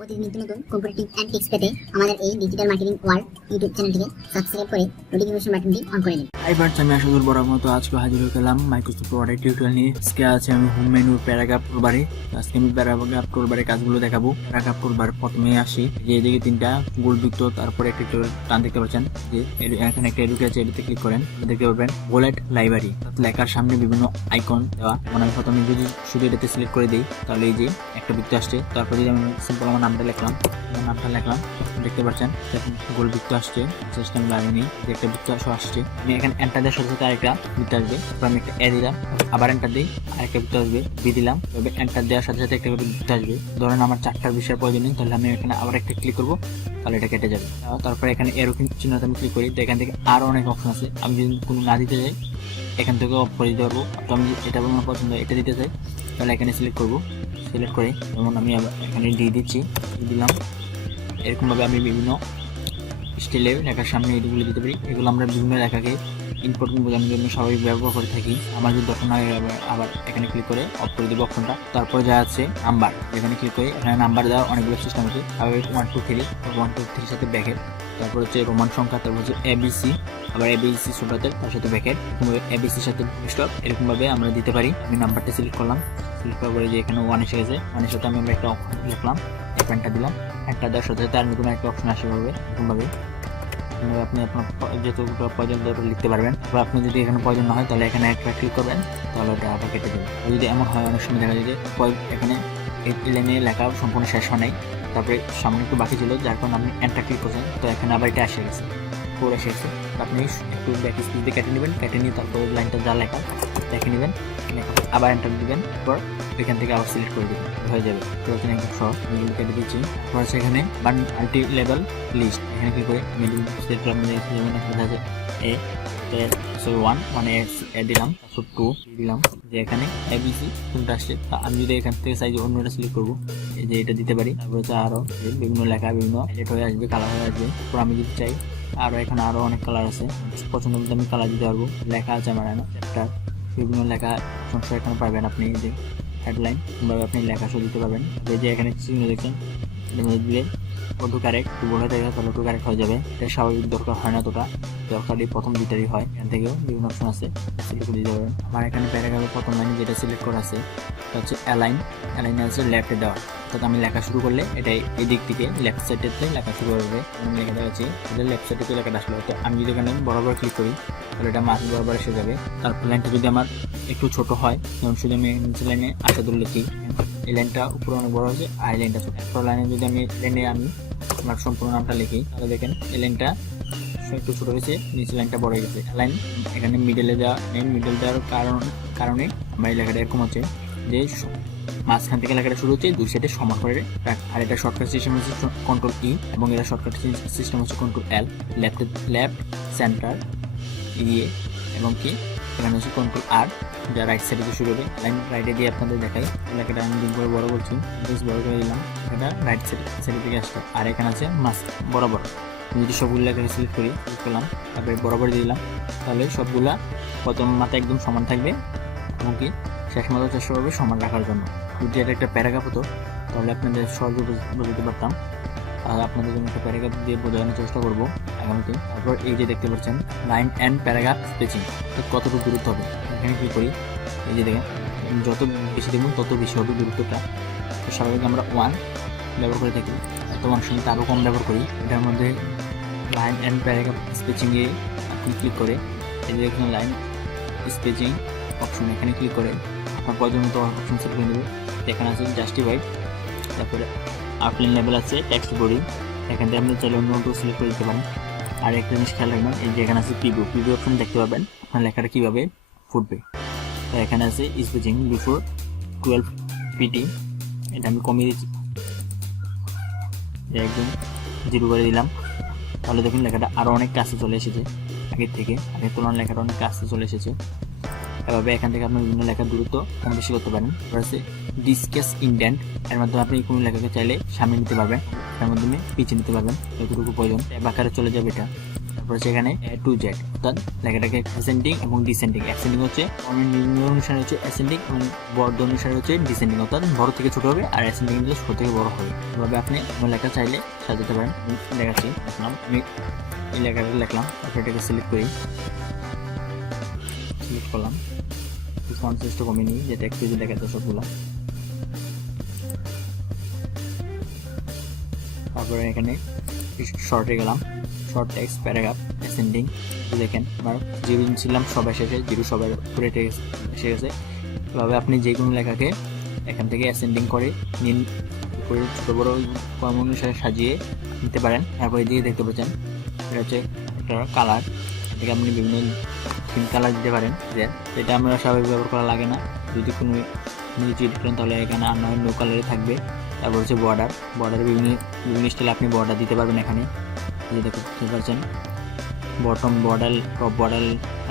প্রতিদিন নিত্য নতুন কম্পিউটার টিপস এন্ড ট্রিক্স পেতে আমাদের এই ডিজিটাল মার্কেটিং ওয়ার্ল্ড ইউটিউব চ্যানেলটিকে সাবস্ক্রাইব করে নোটিফিকেশন বাটনটি অন করে নিন। এবার আমি আশাদুল বরাবর মতো আজকে হাজির হয়ে গেলাম মাইক্রোসফট ওয়ার্ড টিউটোরিয়াল নিয়ে। আজকে আছে আমি হোম মেনু প্যারাগ্রাফ টুলবারে। আজকে আমি প্যারাগ্রাফ টুলবারে কাজগুলো দেখাবো। প্যারাগ্রাফ টুলবার প্রথমে আসি, যে এদিকে তিনটা গোলযুক্ত, তারপরে একটা টান দেখতে পাচ্ছেন যে এখানে একটা এডুকে আছে, এটাতে ক্লিক করেন দেখতে পাবেন বুলেট লাইব্রেরি। লেখার সামনে বিভিন্ন আইকন দেওয়া। মানে আমি প্রথমে যদি শুধু এটাতে সিলেক্ট করে দিই তাহলে এই যে একটা বৃত্ত আসছে। তারপরে যদি আমি সিম্পল আমার নামটা লিখলাম দেখতে পাচ্ছেন গোল বৃত্ত আসছে। সিস্টেম বাড়িনি যে একটা বৃত্ত আসছে। আমি এখানে এন্টার দেওয়ার সাথে সাথে আরেকটা বৃত্ত আসবে। তারপর আমি একটা এ দিলাম, আবার এন্টার দিই, আরেকটা বৃত্ত আসবে, বি দিলাম, তবে এন্টার দেওয়ার সাথে সাথে একটা বৃত্ত আসবে। ধরেন আমার চারটার বিষয়ের প্রয়োজন নেই, তাহলে আমি এখানে আবার একটা ক্লিক করবো, তাহলে এটা কেটে যাবে। তারপরে এখানে এরো চিহ্নতে আমি ক্লিক করি, তো এখান থেকে আরো অনেক অপশন আছে। আমি যদি কোনো না দিতে যাই এখান থেকে অফ করে দিতে পারবো। তো আমি এটা আমার পছন্দ, এটা দিতে চাই, তাহলে এখানে সিলেক্ট করবো। সিলেক্ট করে যেমন আমি এখানে ডি দিচ্ছি, দিলাম। এরকমভাবে আমি বিভিন্ন স্টাইলে লেখার সামনে এগুলো দিতে পারি। এগুলো আমরা বিভিন্ন লেখাকে ইম্পর্টেন্ট বোঝানোর জন্য সবাই ব্যবহার করে থাকি। আমার যদি দর্শন হয় আবার এখানে ক্লিক করে অফ করে দেবো অপশনটা। তারপরে যা আছে নাম্বার, যেখানে ক্লিক করে এখানে নাম্বার দেওয়ার অনেকগুলো সিস্টেম আছে। আবার 1 2 3 1 2 3 সাথে ব্যাকেট, তারপর হচ্ছে রোমান সংখ্যা, তারপর হচ্ছে এবিসি, আবার এবিসি ছোটাতে তার সাথে ব্যাকেট, এরকমভাবে এবিসির সাথে স্টপ, এরকমভাবে আমরা দিতে পারি। আমি নাম্বারটা সিলেক্ট করলাম, সিলেক্ট করার পরে যে এখানে 1 এসে গেছে, 1 সাথে আমি একটা অপশন লিখলাম, একটা দিলাম, একটা দেওয়ার সাথে তার নতুন একটা অপশন আসে হবে। এরকমভাবে আপনি আপনার যতটুকু প্রয়োজন ততটুকু লিখতে পারবেন। বা আপনি যদি এখানে প্রয়োজন না হয় তাহলে এখানে একটা ক্লিক করবেন, তাহলে ওটা আবার কেটে দেবেন। যদি এমন হয় অনেক সময় দেখা যায় যে এখানে এই লাইনে লেখা সম্পূর্ণ শেষ হয় নাই, তারপরে সামনে একটু বাকি ছিল, যার কারণে আপনি এন্টার ক্লিক করছেন, তো এখানে আবার এটা এসে গেছে, পুরো এসে গেছে। আপনি একটু ব্যাক স্পেস দিয়ে কেটে নেবেন, কেটে নিয়ে তারপর লাইনটা যা লেখা দেখে নেবেন, আবার এন্টার দিবেন, তারপর এখান থেকে আবার সিলেক্ট করে দেবেন, হয়ে যাবে। তো এখানে একদম সহজ, মিডিল কেটে দিচ্ছি। তারপর আছে এখানে মাল্টি লেভেল লিস্ট, এখানে কি করে মিডিল সিলেক্ট করে যেমন দেখা যায় এ 1 মানে এ দিলাম, তারপর 2 দিলাম, যে এখানে এবিসি কোনটা আসছে। আমি যদি এখান থেকে সাইজ অন্যটা সিলেক্ট করবো, এই যে এটা দিতে পারি। তারপর হচ্ছে আরো বিভিন্ন লেখা বিভিন্ন হাইলাইট হয়ে আসবে, কালার হয়ে আসবে। তারপর আমি যদি চাই আরো এখানে আরো অনেক কালার আছে, পছন্দ মতো আমি কালার দিতে পারবো। লেখা আছে আমার চ্যাপ্টার, বিভিন্ন লেখা সংখ্যা এখানে পাবেন। আপনি এই যে হেডলাইন কিংবা আপনি লেখা সহ দিতে পারবেন। এই যে এখানে চিহ্ন দেখছেন, দিলে অটো কারেক্ট, একটু বড় হয়ে গেছে, তাহলে অটো কারেক্ট হয়ে যাবে। এটা স্বাভাবিক দরকার হয় না, তোটা দরকারই প্রথম দুইটারই হয়। এখান থেকেও বিভিন্ন অপশন আছে, সিলেক্ট করে দিতে পারবেন। আমার এখানে প্যারাগ্রাফের প্রথম লাইনে যেটা সিলেক্ট করা আছে এটা হচ্ছে অ্যালাইনে আছে লেফটে দেওয়া, অর্থাৎ আমি লেখা শুরু করলে এটাই এই দিক থেকে লেফট সাইডেতে লেখা শুরু হবে। আমি লেখা দেখাচ্ছি, এটা লেফট সাইডে লেখাটা আসলে, তো আমি যদি এখানে বরাবর ক্লিক করি তাহলে এটা মাঝ বরাবর এসে যাবে। তারপর লাইনটা যদি আমার একটু ছোট হয়, যেমন শুধু আমি নিচে লাইনে আশাদুল লিখি, এই লাইনটা উপরে অনেক বড় হয়েছে আর এই লাইনটা ছোট। তারপর লাইনে যদি আমি আমার সম্পূর্ণ নামটা লিখি, তাহলে দেখেন এই লাইনটা একটু ছোট হয়েছে, নিচে লাইনটা বড় হয়ে গেছে। লাইন এখানে মিডলে দেওয়া নেই, মিডল দেওয়ার কারণে আমার এই লেখাটা এরকম হচ্ছে যে মাঝখান থেকে লেখাটা শুরু হচ্ছে, দুই সাইডে সমান করে রাখ। আর এটা শর্টকাট সিস্টেম হচ্ছে কন্ট্রোল ই, এবং এটা শর্টকাট সিস্টেম হচ্ছে কন্ট্রোল এল। লেফট সেন্টার ইয়ে এবং কি এখানে হচ্ছে কন্ট্রোল আর, যা রাইট সাইডে দিয়ে শুরু হবে। লাইন রাইটে দিয়ে আপনাদের দেখাই, লেখাটা আমি দিন করে বড় করছি, বেশ বড় করে দিলাম, এটা রাইট সাইডের দিকে আসছে। আর এখানে আছে মাছ বরাবর, যদি সবগুলো লেখা সিলেক্ট করি, ক্লিক করলাম, তারপরে বরাবর দিয়ে দিলাম, তাহলে সবগুলা প্রথম মাথা একদম সমান থাকবে এবং কি শেষ মাথা চেষ্টা করবে সমান রাখার জন্য। যদি এটা একটা প্যারাগ্রাফ হতো তাহলে আপনাদের সহজে বোঝাতে পারতাম, আর আপনাদের জন্য একটা প্যারাগ্রাফ দিয়ে বোঝানোর চেষ্টা করবো আগামীতে। তারপর এই যে দেখতে পাচ্ছেন লাইন অ্যান্ড প্যারাগ্রাফ স্পেসিং, তো কতটুকু দূরত্ব হবে এখানে কি করি, এই যে দেখেন যত বেশি দেখুন তত বেশি হবে দূরত্বটা। তো স্বাভাবিক আমরা 1 ব্যবহার করে থাকি, তো অনেক সময় আরও কম ব্যবহার করি। এটার মধ্যে লাইন অ্যান্ড প্যারাগ্রাফ স্পেসিংয়ে আপনি ক্লিক করে এই যে দেখুন লাইন স্পেসিং অপশন, এখানে ক্লিক করে আপনার প্রয়োজন মতো অপশন সেট করে দেবে। এখানে আছে জাস্টিফাইড, তারপরে আউটলাইন লেভেল আছে টেক্সট বডি, এখান থেকে আপনি চাইলে অন্য সিলেক্ট করে দিতে পারেন। আর একটা জিনিস খেয়াল রাখবেন, এই যে এখানে আছে প্রিভিউ অপশন দেখতে পাবেন আপনার লেখাটা কীভাবে ফুটবে। তো এখানে আছে স্পেসিং বিফোর 12 pt, এটা আমি কমিয়ে দিচ্ছি, একদম 0 করে দিলাম, তাহলে দেখুন লেখাটা আরও অনেক কাছে চলে এসেছে, আগের তুলনায় লেখাটা অনেক কাছে চলে এসেছে। এভাবে এখান থেকে আপনি বিভিন্ন লেখার দূরত্ব কম বেশি করতে পারেন। আছে ডিসকেস ইনডেন্ট, এর মাধ্যমে আপনি কোনো লেখাকে চাইলে সামনে নিতে পারবেন, তার মাধ্যমে পিছিয়ে নিতে পারবেন যতটুকু প্রয়োজন, ট্যাব আকারে চলে যাবে এটা। তারপর হচ্ছে এখানে A to Z, অর্থাৎ লেখাটাকে অ্যাসেন্ডিং এবং ডিসেন্ডিং। অ্যাসেন্ডিং হচ্ছে নিম্ন অনুসারে হচ্ছে অ্যাসেন্ডিং এবং বর্ধ অনুসারে হচ্ছে ডিসেন্ডিং, অর্থাৎ বড় থেকে ছোট হবে, আর অ্যাসেন্ডিং দিলে ছোট থেকে বড় হবে। এভাবে আপনি লেখা চাইলে সাজাতে পারেন। দেখাচ্ছি, দেখলাম আমি এই লেখাটা লিখলাম, তারপর এটাকে সিলেক্ট করি, সিলেক্ট করলাম, ফন্ট সাইজটা কমিয়ে নিই যেটা একটু যে দেখাচ্ছে সবগুলো। তারপরে এখানে শর্টে গেলাম, শর্ট টেক্সট প্যারাগ্রাফ অ্যাসেন্ডিং। দেখেন আমার জিরো ছিলাম সবাই শেষে, জিরো সবার উপরে টেক্সট এসে গেছে। এভাবে আপনি যে কোনো লেখাকে এখান থেকে অ্যাসেন্ডিং করে নিন, করে ছোটো বড়ো কর্ম অনুসারে সাজিয়ে নিতে পারেন। তারপর এদিকে দেখতে পাচ্ছেন এটা হচ্ছে একটা কালার, এটাকে আপনি বিভিন্ন থিম কালার দিতে পারেন, যে এটা আমরা স্বাভাবিক ব্যবহার করা লাগে না। যদি কোনো নিচে করেন তাহলে এখানে আপনার নো কালারে থাকবে। তারপর হচ্ছে বর্ডারে বিভিন্ন স্টাইলে আপনি বর্ডার দিতে পারবেন। এখানে যে দেখতে পাচ্ছেন বটম বর্ডার, টপ বর্ডার,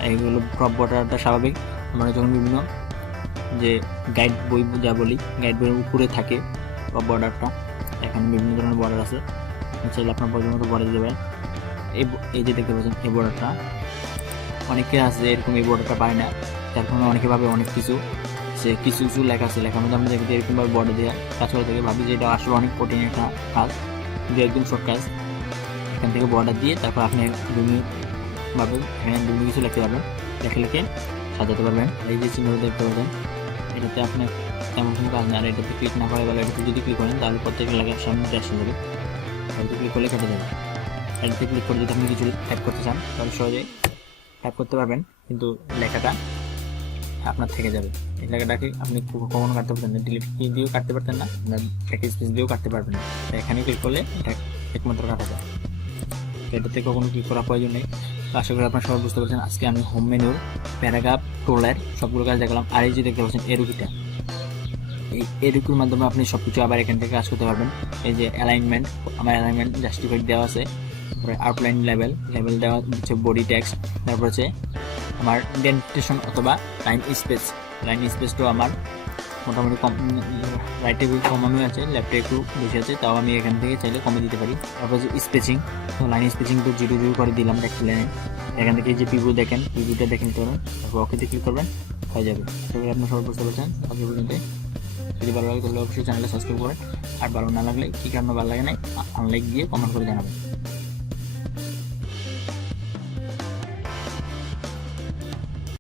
এইগুলো টপ বর্ডারটা স্বাভাবিক। আমরা যখন বিভিন্ন যে গাইড বই যা বলি, গাইড বইয়ের উপরে থাকে টপ বর্ডারটা, এখানে বিভিন্ন ধরনের বর্ডার আছে, চাইলে আপনার প্রয়োজন মতো বর্ডার দিতে পারেন। এই যে দেখতে পাচ্ছেন এই বর্ডারটা, অনেকে আছে এরকম এই বর্ডারটা পায় না, তার কারণে অনেকে ভাবে অনেক কিছু সে কিছু লেখা আছে, লেখার মধ্যে আমরা দেখি এরকমভাবে বর্ডার দেওয়া কাজ করে থাকে, ভাবি যে এটা আসলে অনেক কঠিন একটা কাজ, কিন্তু একদম শর্ট কাজ। এখান থেকে বর্ডার দিয়ে তারপর আপনি বিভিন্নভাবে এখানে বিভিন্ন কিছু লিখতে পারবেন, লিখে সাজাতে পারবেন। এই যে চিহ্নটা দেখতে পাবেন, এটাতে আপনি তেমন কোনো কাজ না, আর এটাতে ক্লিক না করে বলে এটাতে যদি ক্লিক করেন তাহলে প্রত্যেকটা লেখার সামনে এসে যাবে, এটাতে ক্লিক করলে কেটে যাবে। এটাতে ক্লিক করে যদি আপনি কিছু টাইপ করতে চান তাহলে সহজে টাইপ করতে পারবেন, কিন্তু লেখাটা আপনার থেকে যাবে। এই লেখাটাকে আপনি কখনো কাটতে পারতেন না, ডিলিট কি দিয়েও কাটতে পারতেন না, আপনার স্পেস দিয়েও কাটতে পারবেন না। এখানে ক্লিক করলে এটা একমাত্র কাটা যায়, এটাতে কখনো ক্লিক করার প্রয়োজন নেই। তো আশা করি আপনারা সবাই বুঝতে পারছেন। আজকে আমি হোম মেনুর প্যারাগ্রাফ টোলার সবগুলো কাজ দেখলাম। আর এই যে দেখতে পাচ্ছেন এরুকিটা, এই এরুকির মাধ্যমে আপনি সব কিছু আবার এখান থেকে কাজ করতে পারবেন। এই যে অ্যালাইনমেন্ট, আমার অ্যালাইনমেন্ট জাস্টিফাইড দেওয়া আছে, তারপরে আউটলাইন লেভেল দেওয়া হচ্ছে, বডি টেক্সট, তারপর হচ্ছে আমার ইন্ডেন্টেশন অথবা লাইন স্পেসটাও আমার মোটামুটি কম, রাইটে কমানো আছে, লেফটে একটু বেশি আছে, তাও আমি এখান থেকে চাইলে কমে দিতে পারি। তারপর হচ্ছে স্পেচিং, তো লাইন স্পেচিং তো 0 করে দিলাম একটা লাইনে। এখান থেকে যে পিভিউ দেখেন, পিভিউটা দেখে নিতে পারবেন, তারপর ওকেতে ক্লিক করবেন, হয়ে যাবে। আশা করি আপনার সবাই বুঝতে পারছেন। আজকে পর্যন্ত, যদি ভালো লাগে তাহলে অবশ্যই চ্যানেলটা সাবস্ক্রাইব করেন, আর ভালো না লাগলে কী কারণে ভালো লাগে না আনলাইক দিয়ে কমেন্ট করে জানাবেন।